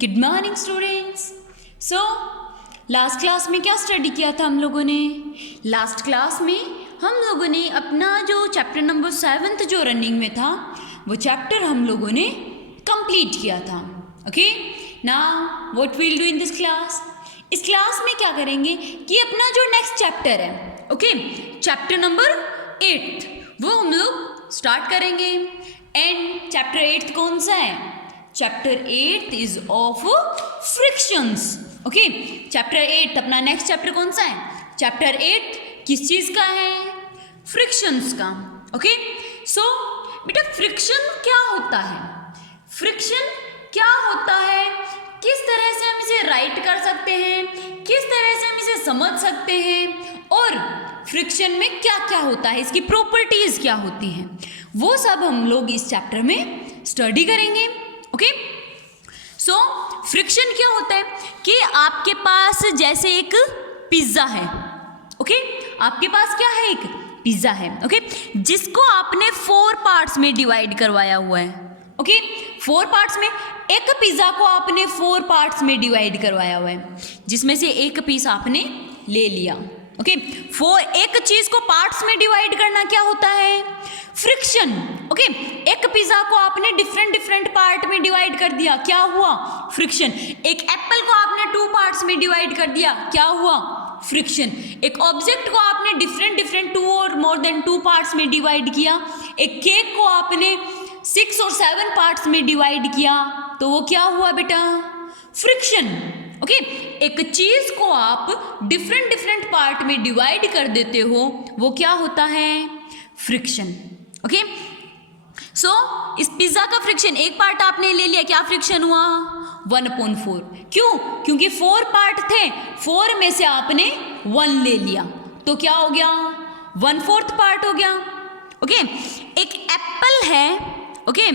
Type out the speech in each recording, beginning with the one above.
Good morning students. So last class में क्या study किया था हम लोगों ने? लास्ट क्लास में हम लोगों ने अपना जो चैप्टर नंबर 7 जो रनिंग में था वो चैप्टर हम लोगों ने कंप्लीट किया था। Okay, now what will do in this class? इस क्लास में क्या करेंगे कि अपना जो नेक्स्ट चैप्टर है, ओके, चैप्टर नंबर 8 वो हम लोग स्टार्ट करेंगे। एंड चैप्टर 8 कौन सा है? Chapter 8 is of frictions. Okay, chapter 8 अपना नेक्स्ट चैप्टर कौन सा है? चैप्टर 8 किस चीज का है? फ्रिक्शंस का। ओके, सो बेटा फ्रिक्शन क्या होता है? फ्रिक्शन क्या होता है? किस तरह से हम इसे राइट कर सकते हैं, किस तरह से हम इसे समझ सकते हैं, और फ्रिक्शन में क्या क्या होता है, इसकी प्रॉपर्टीज क्या होती हैं, वो सब हम लोग इस चैप्टर में स्टडी करेंगे। ओके, सो फ्रिक्शन क्या होता है कि आपके पास जैसे एक पिज्जा है। ओके, आपके पास क्या है? एक पिज्जा है। ओके, जिसको आपने 4 पार्ट्स में डिवाइड करवाया हुआ है। ओके, 4 पार्ट्स में, एक पिज्जा को आपने 4 पार्ट्स में डिवाइड करवाया हुआ है, जिसमें से एक पीस आपने ले लिया। ओके, एक चीज को पार्ट्स में डिवाइड करना क्या होता है? फ्रिक्शन। ओके, एक पिज्जा को आपने डिफरेंट पार्ट में डिवाइड कर दिया, क्या हुआ? फ्रिक्शन। एक एप्पल को आपने 2 पार्ट्स में डिवाइड कर दिया, क्या हुआ? फ्रिक्शन। एक ऑब्जेक्ट को आपने डिफरेंट 2 और मोर देन 2 पार्ट्स में डिवाइड किया, एक केक को आपने 6 और 7 पार्ट्स में डिवाइड किया, तो वो क्या हुआ बेटा? फ्रिक्शन। ओके, एक चीज को आप डिफरेंट पार्ट में डिवाइड कर देते हो, वो क्या होता है? फ्रिक्शन। ओके, सो इस पिज्जा का फ्रिक्शन, एक पार्ट आपने ले लिया, क्या फ्रिक्शन हुआ? 1/4। क्यों? क्योंकि 4 पार्ट थे, 4 में से आपने 1 ले लिया, तो क्या हो गया? 1/4 पार्ट हो गया। ओके, एक एप्पल है। ओके,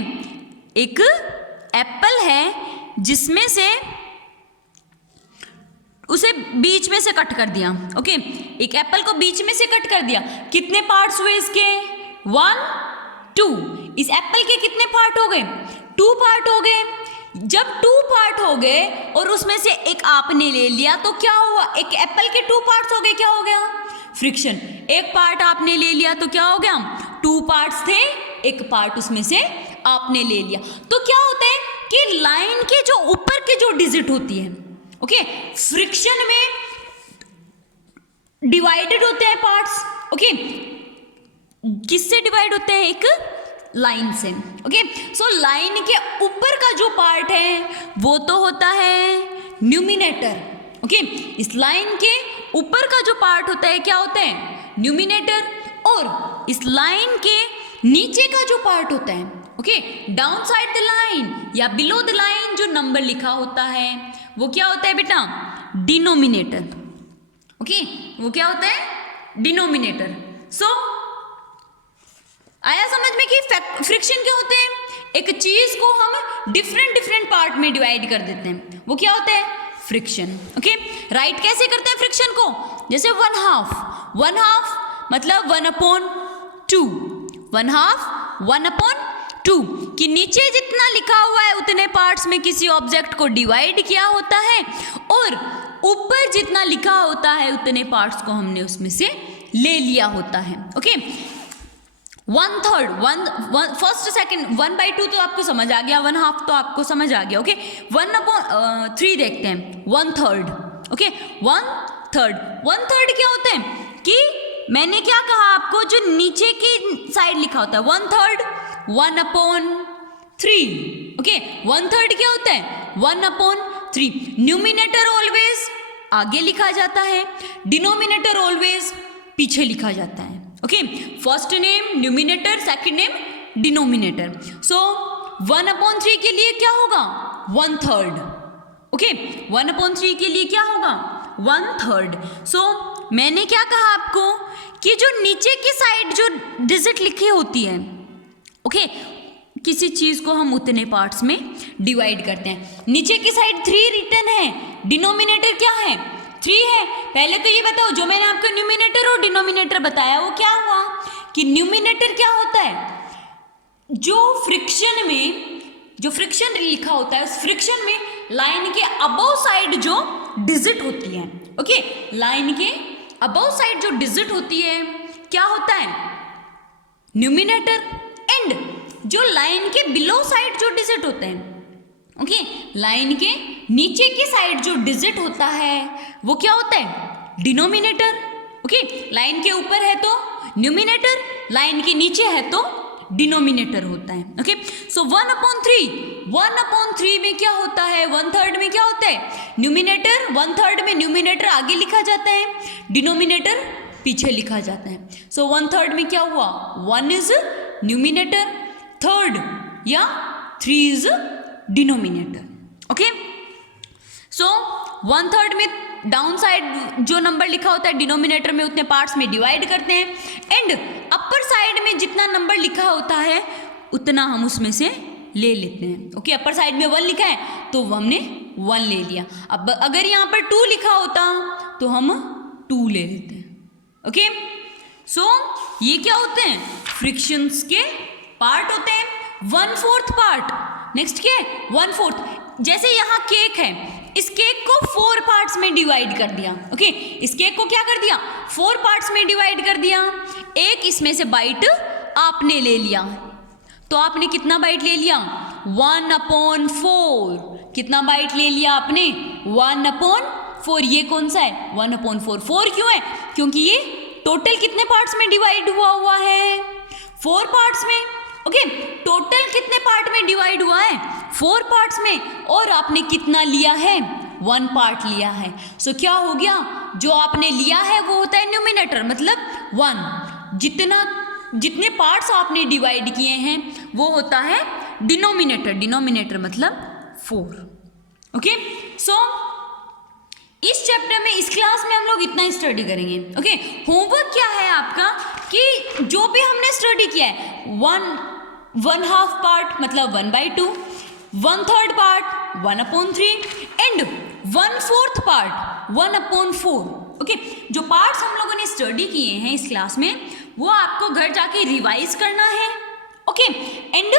एक एप्पल है जिसमें से उसे बीच में से कट कर दिया। ओके, एक एप्पल को बीच में से कट कर दिया, कितने पार्ट्स हुए इसके? 1, 2। इस एप्पल के कितने पार्ट हो गए? 2 पार्ट हो गए। जब 2 पार्ट हो गए और उसमें से एक आपने ले लिया, तो क्या हुआ? एक एप्पल के 2 पार्ट्स हो गए, क्या हो गया? फ्रिक्शन। एक पार्ट आपने ले लिया तो क्या हो गया? 2 पार्ट्स थे, एक पार्ट उसमें से आपने ले लिया, तो क्या होता है कि लाइन के जो ऊपर के जो डिजिट होती है, ओके, फ्रिक्शन में डिवाइडेड होते हैं पार्ट्स। ओके, किससे डिवाइड होते हैं? एक लाइन से। ओके, सो लाइन के ऊपर का जो पार्ट है वो तो होता है न्यूमिनेटर। ओके, इस लाइन के ऊपर का जो पार्ट होता है क्या होता है? न्यूमिनेटर। और इस लाइन के नीचे का जो पार्ट होता है, okay, down side the line या बिलो द लाइन जो नंबर लिखा होता है, वो क्या होता है बेटा? डिनोमिनेटर। ओके, वो क्या होता है? डिनोमिनेटर। सो आया समझ में कि फ्रिक्शन क्या होते हैं? एक चीज को हम डिफरेंट पार्ट में डिवाइड कर देते हैं, वो क्या होता है? फ्रिक्शन। ओके, राइट कैसे करते हैं फ्रिक्शन को? जैसे 1/2 मतलब 1/2, 1/2 1/2 कि नीचे जितना लिखा हुआ है उतने पार्ट्स में किसी ऑब्जेक्ट को डिवाइड किया होता है, और ऊपर जितना लिखा होता है उतने पार्ट्स को हमने उसमें से ले लिया होता है। ओके, 1/3 फर्स्ट सेकंड 1/2 तो आपको समझ आ गया, 1/2 तो आपको समझ आ गया। ओके, 1/3 देखते हैं, 1/3। ओके, 1/3 क्या होता है कि मैंने क्या कहा आपको, जो नीचे की साइड लिखा होता है 1/3 1/3। ओके, 1/3 क्या होता है? 1/3। न्यूमिनेटर ऑलवेज आगे लिखा जाता है, डिनोमिनेटर ऑलवेज पीछे लिखा जाता है। Okay, first name numerator, second name denominator. So 1/3 के लिए क्या होगा? 1/3। ओके, 1/3 के लिए क्या होगा? 1/3। सो मैंने क्या कहा आपको कि जो नीचे की साइड जो डिजिट लिखी होती है, ओके, किसी चीज को हम उतने पार्ट्स में डिवाइड करते हैं। नीचे की साइड 3 रिटन है, डिनोमिनेटर क्या है? 3 है। पहले तो ये बताओ, जो मैंने आपको न्यूमिनेटर और डिनोमिनेटर बताया वो क्या हुआ? कि न्यूमिनेटर क्या होता है? जो फ्रिक्शन लिखा होता है, उस फ्रिक्शन में लाइन के अबव साइड जो डिजिट होती है, ओके, लाइन के अबव साइड जो डिजिट होती है क्या होता है, न्यूमिनेटर, एंड जो लाइन के बिलो साइड जो डिजिट होते हैं, ओके, लाइन के नीचे की साइड जो डिजिट होता है वो क्या होता है, डिनोमिनेटर, ओके, लाइन के ऊपर है तो न्यूमिनेटर, लाइन के नीचे है तो डिनोमिनेटर होता है, ओके। सो 1/3 में क्या होता है, 1/3 में क्या होता है, न्यूमिनेटर, 1/3 में न्यूमिनेटर आगे लिखा जाता है, डिनोमिनेटर पीछे लिखा जाता है। सो 1/3 में क्या हुआ, 1 इज न्यूमिनेटर, 3rd या 3 इज डिनोमिनेटर, ओके। सो 1/3 में डाउन साइड जो नंबर लिखा होता है डिनोमिनेटर में उतने पार्ट्स में डिवाइड करते हैं, एंड अपर साइड में जितना नंबर लिखा होता है उतना हम उसमें से ले लेते हैं, ओके। अपर साइड में 1 लिखा है तो हमने 1 ले लिया। अब अगर यहाँ पर 2 लिखा होता तो हम 2 ले लेते हैं, ओके। सो ये क्या होते हैं, फ्रिक्शंस के पार्ट होते हैं। 1/4 पार्ट, नेक्स्ट क्या है, 1/4, जैसे यहाँ केक है, इस केक को 4 पार्ट्स में डिवाइड कर दिया, ओके, इस केक को क्या कर दिया, 4 पार्ट्स में डिवाइड कर दिया। एक इसमें से बाइट आपने ले लिया, तो आपने कितना बाइट ले लिया, 1/4, कितना बाइट ले लिया आपने, 1/4। ये कौन सा है, 1/4, 4 क्यों है, क्योंकि ये टोटल कितने पार्ट्स में डिवाइड हुआ है, 4 पार्ट्स में, ओके। टोटल कितने पार्ट में डिवाइड हुआ है, 4 पार्ट्स में, और आपने कितना लिया है, 1 पार्ट लिया है। सो क्या हो गया, जो आपने लिया है वो होता है न्यूमिनेटर, मतलब 1, जितने पार्ट्स आपने डिवाइड किए हैं वो होता है डिनोमिनेटर, डिनोमिनेटर मतलब 4, ओके। सो इस चैप्टर में, इस क्लास में हम लोग इतना स्टडी करेंगे, ओके। होमवर्क क्या है आपका, कि जो भी हमने स्टडी किया है, 1/2 पार्ट मतलब 1/2, 1/3 पार्ट 1/3, एंड 1/4 पार्ट 1/4, ओके। जो पार्ट्स हम लोगों ने स्टडी किए हैं इस क्लास में वो आपको घर जाके रिवाइज करना है, ओके, एंड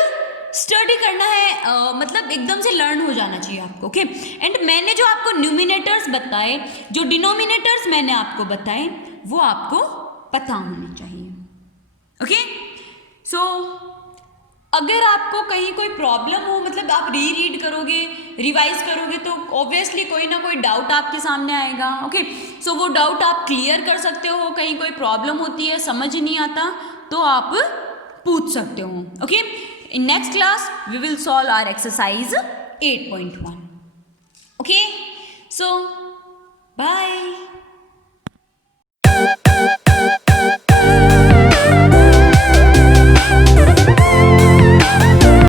स्टडी करना है, मतलब एकदम से लर्न हो जाना चाहिए आपको, ओके। एंड मैंने जो आपको न्यूमिनेटर्स बताए, जो डिनोमिनेटर्स मैंने आपको बताए, वो आपको पता होने चाहिए, ओके। सो अगर आपको कहीं कोई प्रॉब्लम हो, मतलब आप रीड करोगे, रिवाइज करोगे, तो ऑब्वियसली कोई ना कोई डाउट आपके सामने आएगा, ओके। सो वो डाउट आप क्लियर कर सकते हो, कहीं कोई प्रॉब्लम होती है, समझ नहीं आता, तो आप पूछ सकते हो, okay. In next class we will solve our exercise 8.1, okay. So bye.